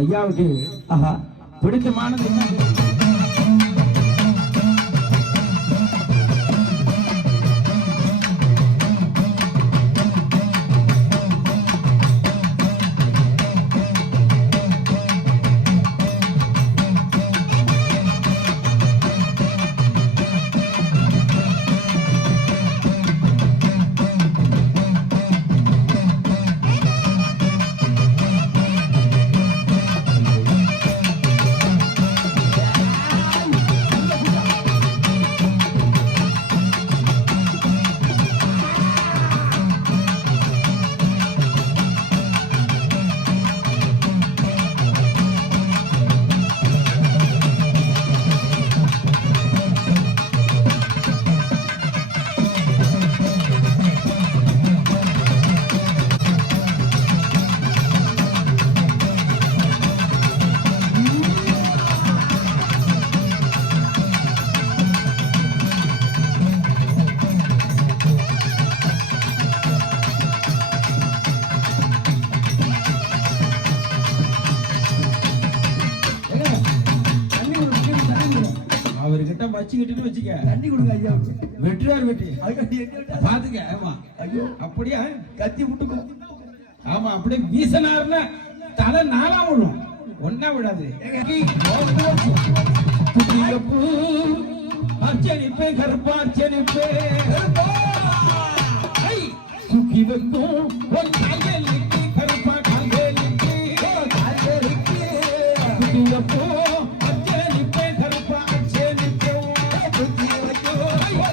ஐயாவுக்கு பிடித்தமானது என்ன? வச்சுக்கிட்டு வச்சுக்க தண்ணி கொடுங்க ஐயா வெட்டுறாரு வெட்டி பாத்துக்க ஆமா ஐயோ அப்படியே கத்தி விட்டுக்கும் ஆமா அப்படியே வீசனாருல தலை நாளா விழும் ஒன்னா விடாது. புதிய பூ அர்ச்சனிப்பே கருப்பார்ச்சனிப்பே சுக்கி வைக்கும் ஒரு காயலுக்கு கருப்பா காயலுக்கு புதிய பூ அர்ச்சனிப்பே கருப்பா அர்ச்சனிப்பே புதிய வைக்கும்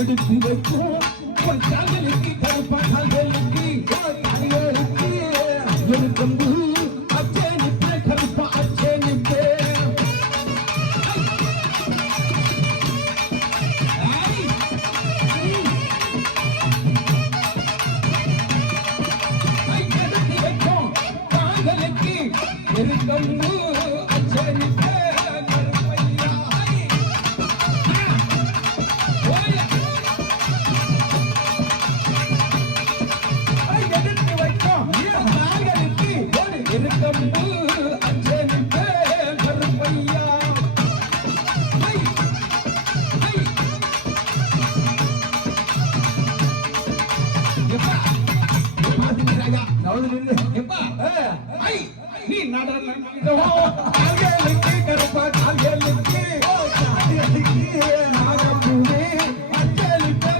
எடுத்து வைக்கும் காதலுக்கு கருப்பா காதலுக்கு எடுக்கம்பு அச்சனிப்பே கருப்பா அச்சனிப்பே எடுத்து வைக்கும் காதலுக்கு எடுக்கம்பு அச்சனிப்பே நீ நடன கருப்பா கால்களுக்கு நாகப்பூவே அச்சலிப்பா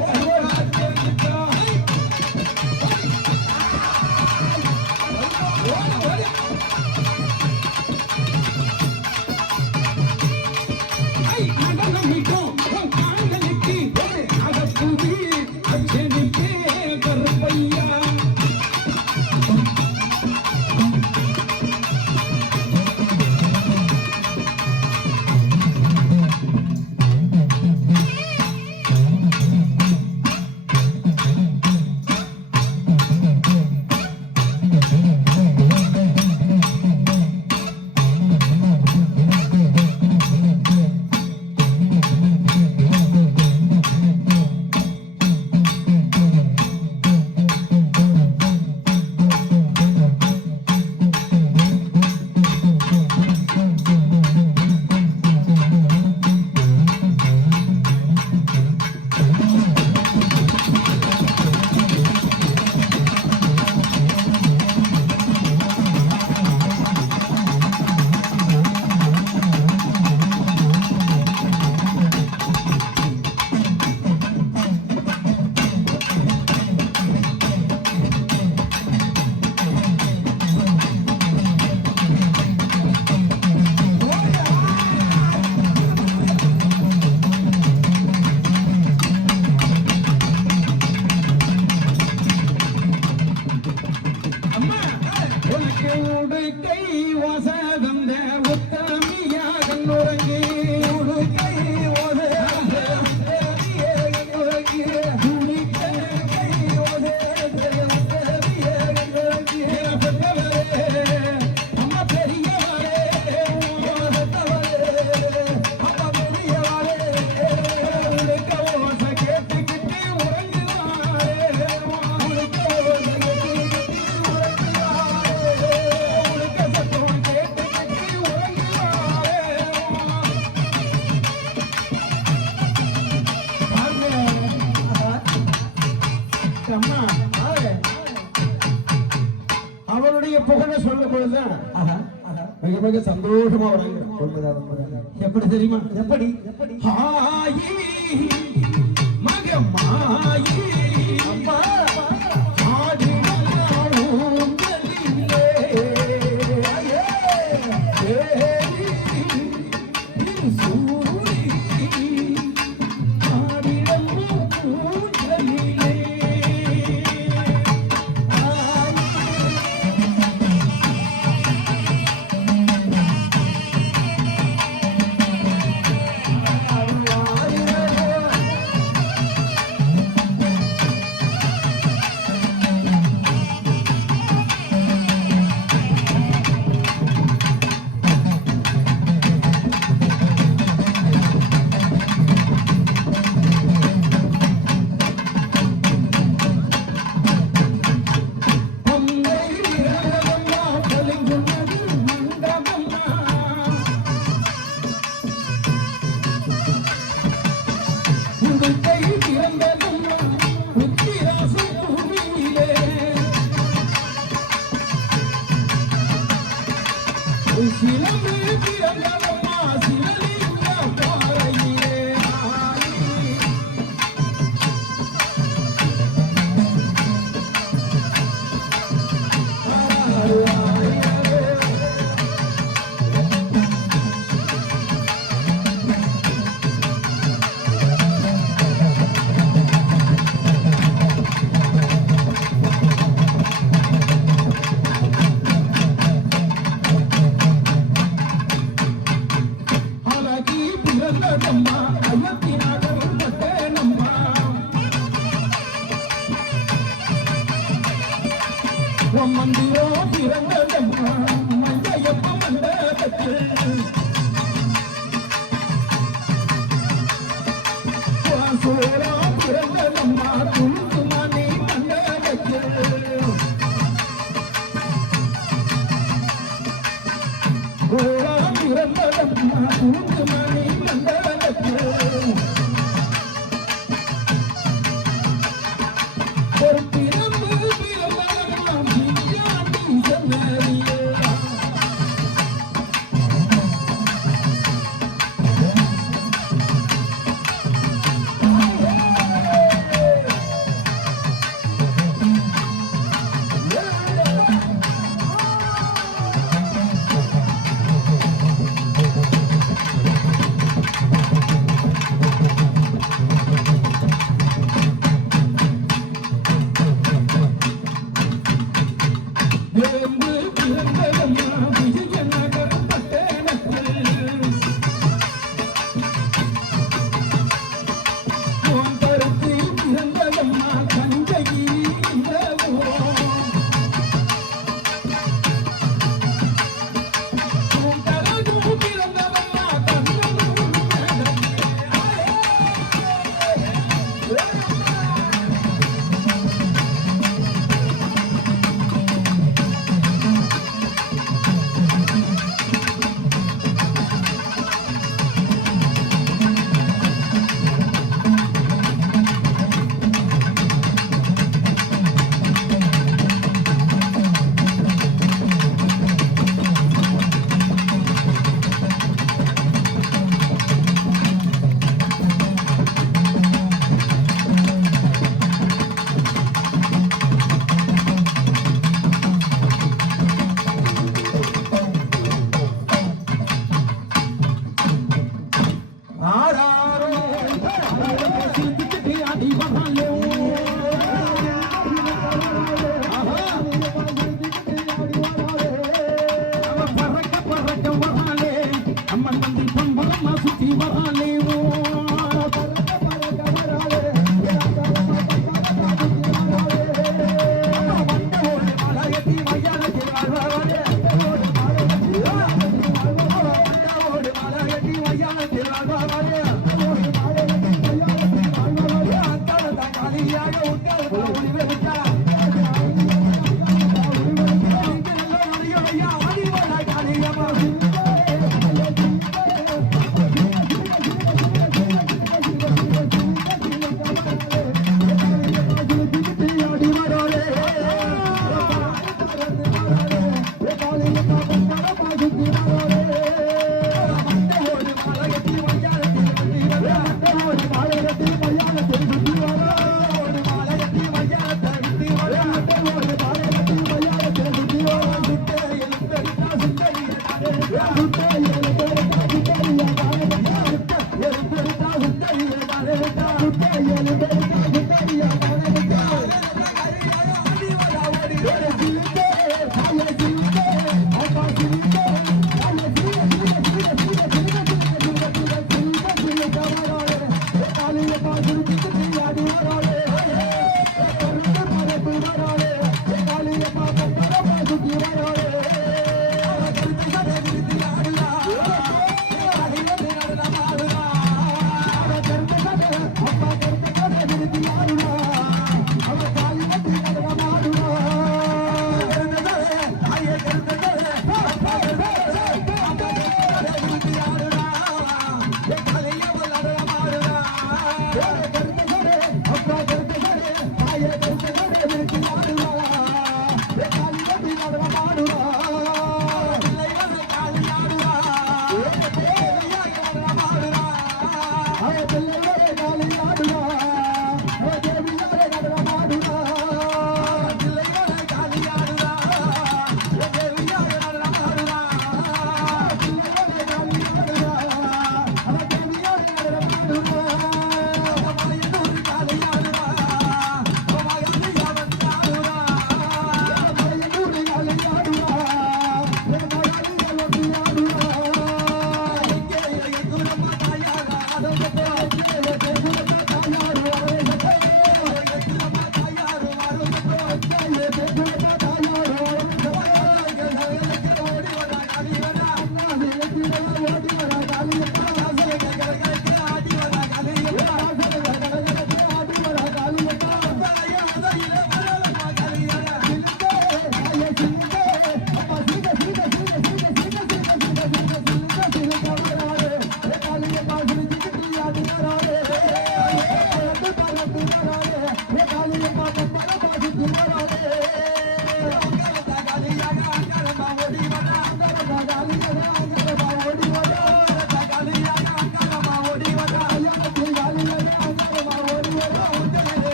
உடுக்கை வசதந்த உத்தமியாக நுறங்கி உடுக்கை அம்மா பெரியவரே உடுக்க ஓச கேட்டுக்கிட்டு உறங்குவாரே அவனுடைய புகழை சொல்லும் பொழுதுதான் மிக மிக சந்தோஷமா வராங்க. எப்படி தெரியுமா? எப்படி மகமாயி அம்மா மந்திரோ பிறந்ததம்மா மஞ்சையப்ப மண்டபத்தில் சோரா பிறந்ததம்மா துளுக்குமணி மண்டபத்தில் சோரா பிறந்ததம்மா துளுக்குமணி மண்டபத்தில் ஒரு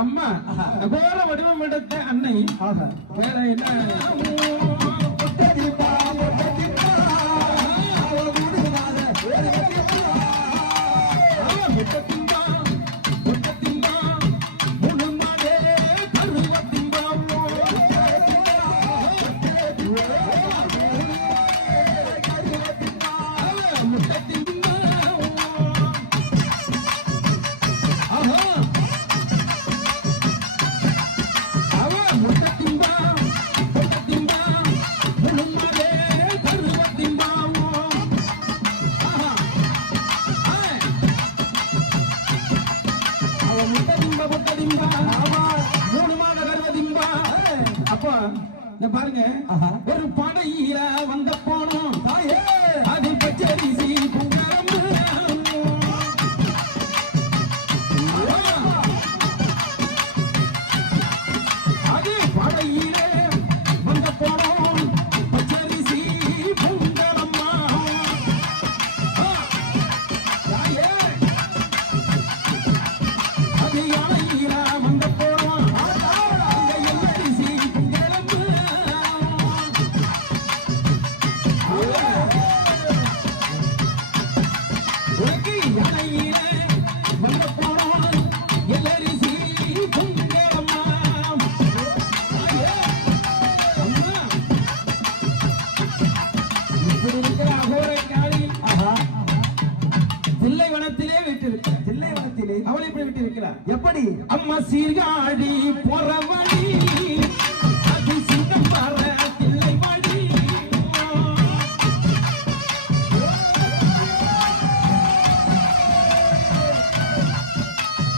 அம்மா அகோர வடிவம் எடுத்த அன்னை வேற என்ன பாருங்க ஒரு படையில வந்த போனோம் அது பச்சரிசி அது படையில வந்த போனோம் பச்சரிசி பொங்கலம்மா அது யானையில வந்த போனோம் அவளை எப்படி விட்டு இருக்கிறார் எப்படி அம்மா சீர்காழி பொறவழி அது சிதம்பர தில்லைவழி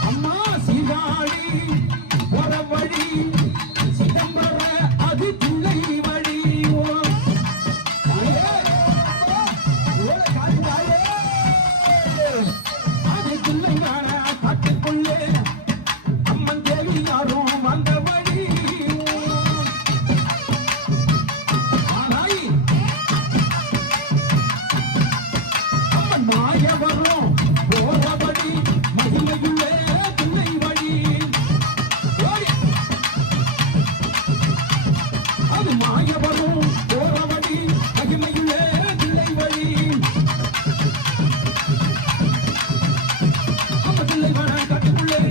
அம்மா சீர்காழி பொறவழி சிதம்பர அது தில்லைவழி அது தில்லைவழி அம்மன் தேவி யாரும் அந்த வழி அம்மன் மாய வரும் போறபடி மகிமையுள்ளே தில்லை வழி அது மாய வரும் போறபடி மகிமையுள்ளே தில்லை வழி அம்ம தில்லை வர காட்டுக்குள்ளே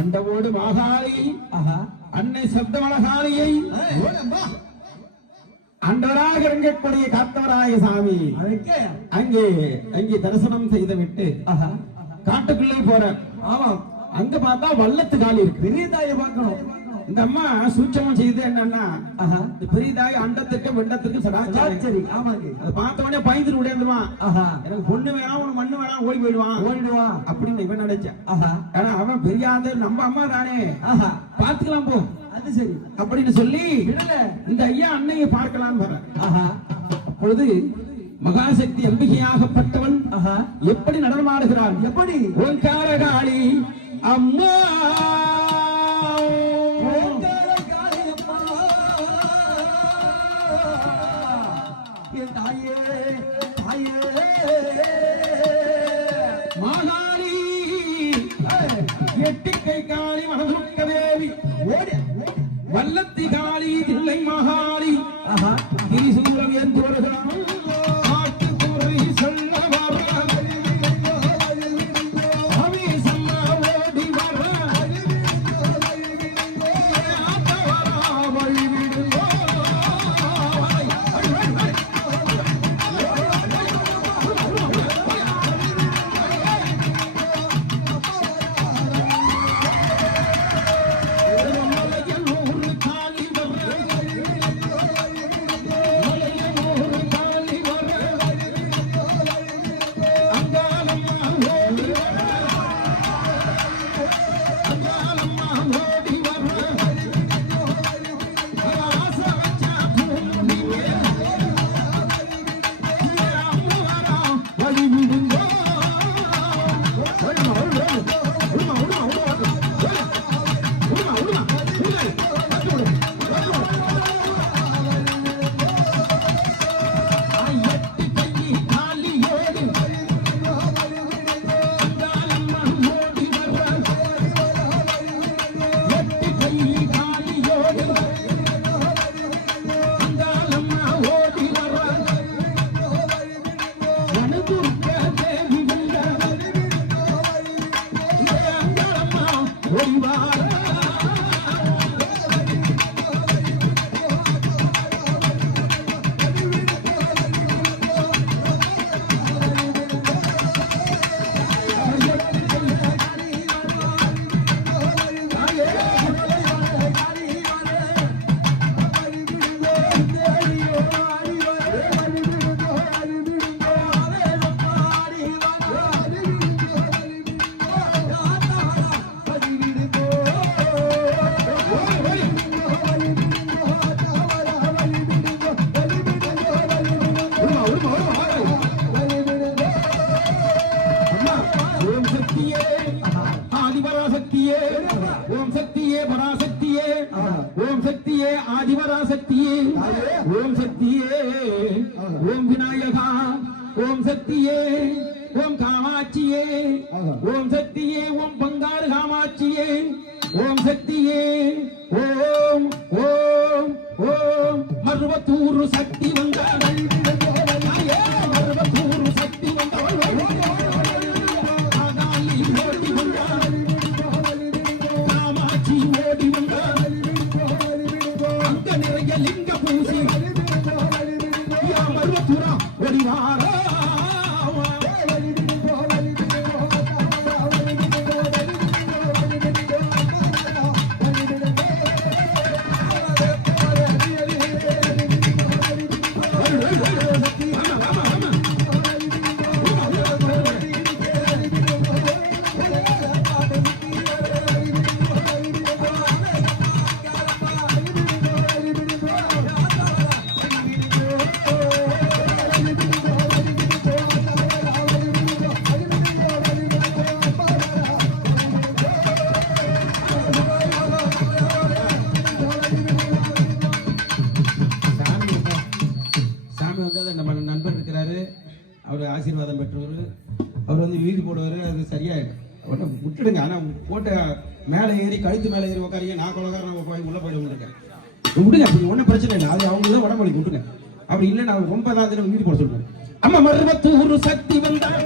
அண்டவோடு மாகாளி அன்னை சப்தமலகாளியை அண்டவராக இறங்கக்கூடிய காத்தவராய சாமி அங்கே அங்கே தரிசனம் செய்துவிட்டு காட்டுக்குள்ளே போற ஆமாம் அங்க பார்த்தா வல்லத்து காளி இருக்கு பெரிய தாயை பார்க்கணும் இந்த அம்மா சூட்சமம் செய்து என்னன்னா பெரிய தாய் அண்டத்துக்கு வெண்டத்துக்கு சரி ஆமாங்க அதை பார்த்த உடனே பயந்துட்டு உடையாந்துருவான் எனக்கு பொண்ணு வேணாம் உனக்கு மண்ணு வேணாம் ஓடிடுவான் அப்படின்னு இவன் நினைச்சேன் ஆனா அவன் பெரியாத நம்ம அம்மா தானே பாத்துக்கலாம் போ அது சரி அப்படின்னு சொல்லி இந்த ஐயா அன்னையை பார்க்கலாம் அப்பொழுது மகாசக்தி அம்பிகையாகப்பட்டவன் எப்படி நடனமாடுகிறான் எப்படி ஓங்காரகாளி அம்மா மாகாளி எட்டிக்கை காளி மனதுக்க தேவி வல்லத்தி காளி தில்லை மகாளி திரிசூலம் என்றுவருகிறான் ஓம் சக்தியே ஓம் காமாட்சியே ஓம் சக்தியே ஓம் பங்காரு காமாட்சியே ஓம் சக்தியே ஓம் ஓம் ஓம் மருவத்தூர் சக்தி வந்தாள் மருவத்தூர் சக்தி வந்தாள் ஓடி வந்தாள் காமாட்சி ஓடி வந்தாள் அங்க நிறைய லிங்க பூசி மருவத்தூரா ஒடிவாரா அவர் ஆசீர்வாதம் பெற்றவர். அவர் வந்து வீதி போடுவார், அது சரியாயிடும். விட்டுடுங்க. ஆனால் போட்ட மேலே ஏறி கழுத்து மேலே ஏறி உட்காரிங்க, நான் கொலகாரன் போய் உள்ளே போயிட்டு இருக்கேன். விடுங்க, அப்படி ஒன்றும் பிரச்சனை இல்லை. அது அவங்க தான் உடம்பு விட்டுங்க. அப்படி இல்லை, நான் 9ஆம் தேதி வீதி போட சொல்லுவேன். அம்மா மருவத்தூர் சக்தி வந்தாள்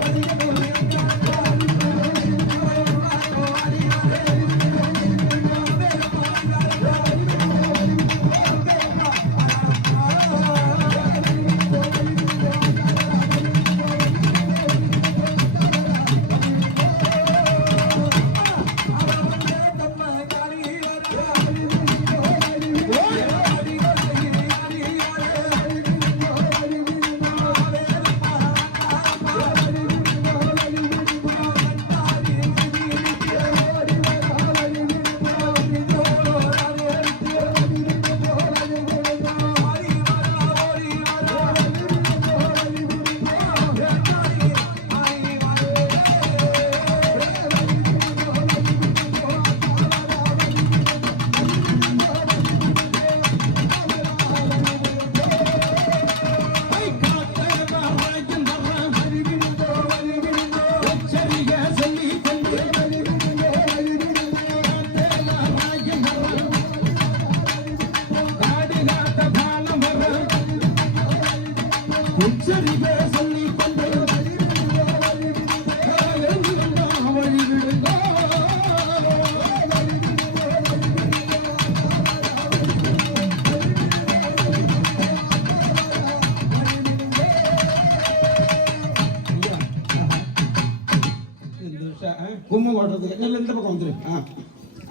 கும்பம் கொட்டுறதுக்கு இந்த பக்கம் வந்துரு.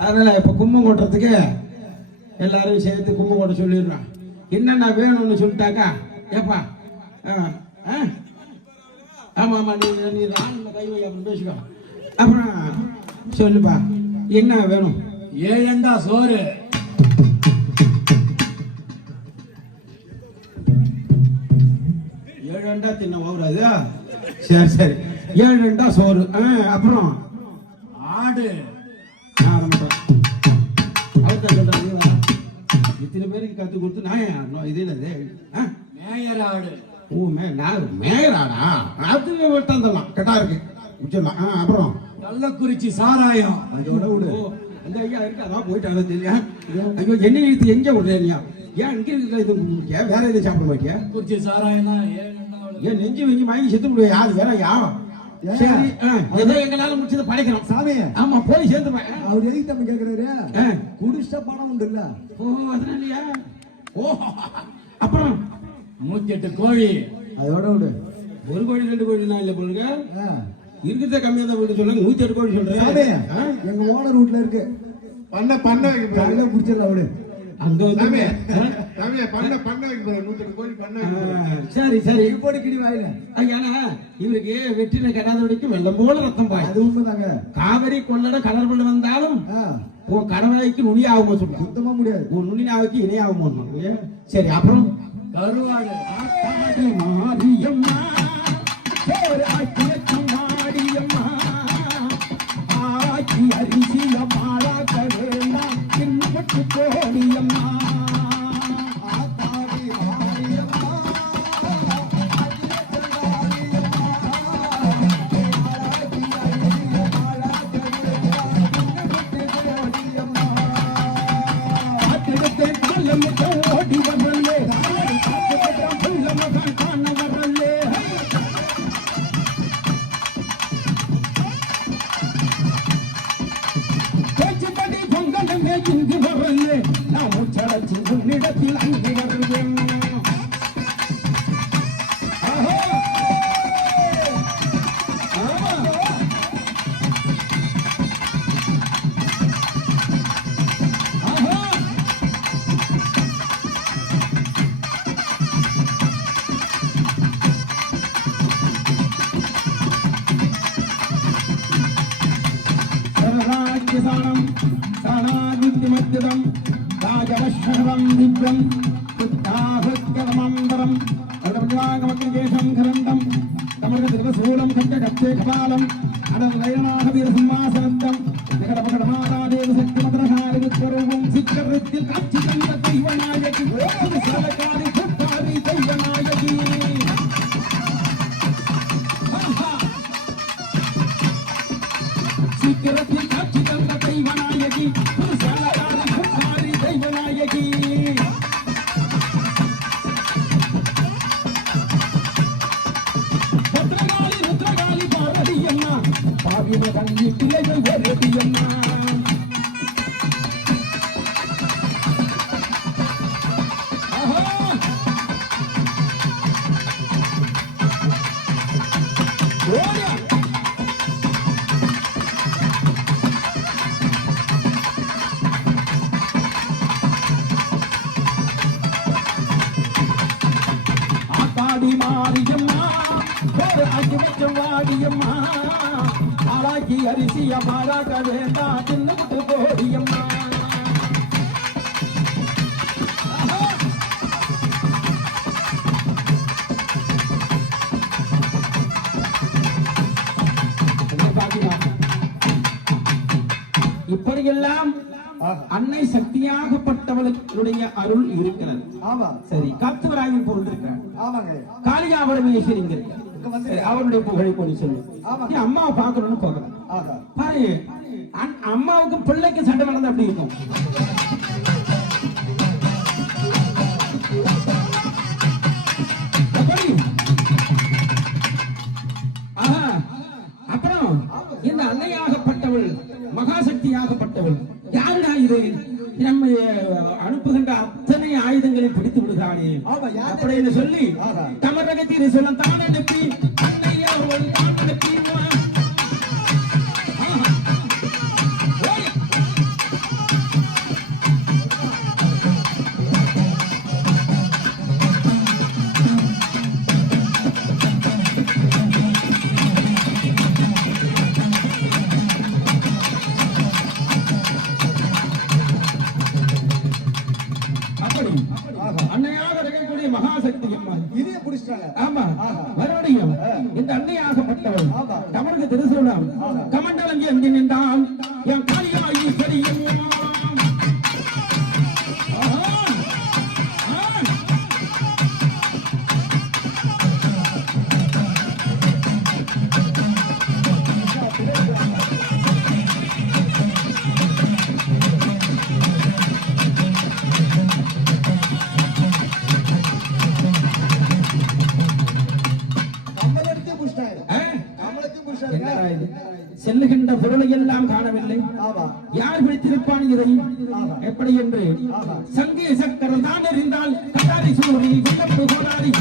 அதனால இப்ப கும்பம் கொட்டுறதுக்கு எல்லாரும் சேர்த்து கும்பம் கொட்ட சொல்லிடுறான். என்னென்ன வேணும்னு சொல்லிட்டாக்கா, ஏப்பா ஆமா ஆமா நீ ராணுல கை வை அப்படின்னு பேசிக்கோ. அப்புறம் சொல்லுப்பா என்ன வேணும். ஏண்டா சோறு 7 அண்டா தின்ன ஓவராது. சரி சரி 7 அண்டா சோறு. அப்புறம் ஆடு. இத்தனை பேருக்கு கத்து கொடுத்து நான் இது என்னது மேயர் ஆடு. ஓ மேயர் ஆடா, அது தந்துடலாம். கெட்டா இருக்கு முடிச்சிடலாம். அப்புறம் கள்ளக்குறிச்சி சாராயம். அதோட விடு. அந்த ஐயா இருக்கு, அதான் போயிட்டாங்க தெரியல. ஐயோ என்ன எழுத்து எங்க விடுறேன்? ஏன் இங்க இருக்க இது வேற எதுவும் சாப்பிட மாட்டியா? குறிச்சி சாராயம் தான். ஏன் நெஞ்சு வெஞ்சி வாங்கி செத்து முடியாது. யாரு வேற யாரும் சரி ஏதோ எங்களால முடிச்சதை படைக்கிறோம் சாமி. ஆமா போய் சேர்ந்து அவர் எதுக்கு தம்பி கேக்குறாரு? குடிச்ச பணம் உண்டு இல்ல? ஓ அதனாலயா? ஓ அப்புறம் 108 கோழி. அதோட விடு. 1 கோழி 2 கோழிலாம் இல்ல போலுங்க. இருக்கிறத கம்மியா தான் விட்டு சொல்லுங்க. 108 கோழி சொல்றேன். எங்க ஓனர் வீட்ல இருக்கு. பண்ண வைக்க குடிச்சிடலாம் விடு. அங்க வந்து சரி சரி இப்படி கிடி வாயில. ஏன்னா இவருக்கு வெற்றில கடாத வரைக்கும் வெள்ளம் போல ரத்தம் பாய். அது உண்மைதாங்க. காவிரி கொள்ளட கலர் பண்ண வந்தாலும் உன் கடவாய்க்கு நுனி ஆகுமோ சொல்லுங்க. சுத்தமா முடியாது. உன் நுனி நாவுக்கு இணை ஆகுமோ. சரி அப்புறம் கருவாடு. மாரியம்மா மாரியம்மா ஆச்சி அரிசிய மாளா கவேண்டா இன்னும் கோடியம்மா ஆத்தாடி மாரியம்மா சாணம் சாணாதித்யமத்யுதம் ராஜவஷ்ணவம் திவ்யம் புத்தாஹுத்கரமம்பரம் அடபஜாகமத்யேஷம் கரண்டம் தமர்கதிர்வசூலம் கச்சகப்சே கபாலம் அடநயனாக வீரசிம்மாசனத்தம் நகரபகடமாதாதேவ சக்திமதனகாரி விஸ்வரூபம் சிக்கரித்தில் காட்சி தந்த தெய்வநாயகி சலகாரி புத்தாரி தெய்வநாயகி சிக்கரத்தில் காட்சி தந்த தெய்வநாயகி சலகாரி புத்தாரி தெய்வநாயகி பத்ரகாளி ருத்ரகாளி பார்வதி அம்மா பாவின கண்ணி பிள்ளைகள் வருதி அம்மா ஆத்தாடி மாரியம்மா ஒரு அஞ்சுமச்சம் வாடியம்மா ஆளாக்கி அரிசிய மாறாக்க வேண்டாம் சின்ன விட்டு போடியம்மா இப்படியெல்லாம் அன்னை சக்தியாகப்பட்டவளுடைய அருள் இருக்கிறது. ஆமா சரி, கர்த்தவராயின் பொருள் இருக்கிறார். ஆமாங்க காளிகா பரமேஸ்வரி இங்க இருக்கு. சரி, அவருடைய புகழை கொண்டு சொல்லு. நீ அம்மாவை பார்க்கணும்னு போகிறேன். பாரு, அம்மாவுக்கு பிள்ளைக்கு சண்டை நடந்தா அப்படி இருக்கும். அப்புறம் இந்த அன்னையாகப்பட்டவள் மகாசக்தியாகப்பட்டவள் யாருடா இது? நம்ம அனுப்புகின்ற அத்தனை ஆயுதங்களை பிடித்து விடுகிறானே அப்படின்னு சொல்லி தமரகத்தீர் சொல்ல தான் அனுப்பி அன்னையாவள் தான் அனுப்பி அன்னையாக இருக்கக்கூடிய மகாசக்தி அம்மா இதையே புடிச்சிட்டாங்க. ஆமா, மறுபடியும் இந்த அன்னையாகப்பட்டவள் தமிழக திருசூலம் கமண்டலம் எங்கு நின்றால் என் காளியாயி தெரியும். செல்லுகின்ற பொருளை எல்லாம் காணவில்லை. யார் பிடித்திருப்பான் இதை? எப்படி என்று சங்கே சக்கரம் தான் எறிந்தால் கட்டாரி சூழி குண்டப்பு கோடாரி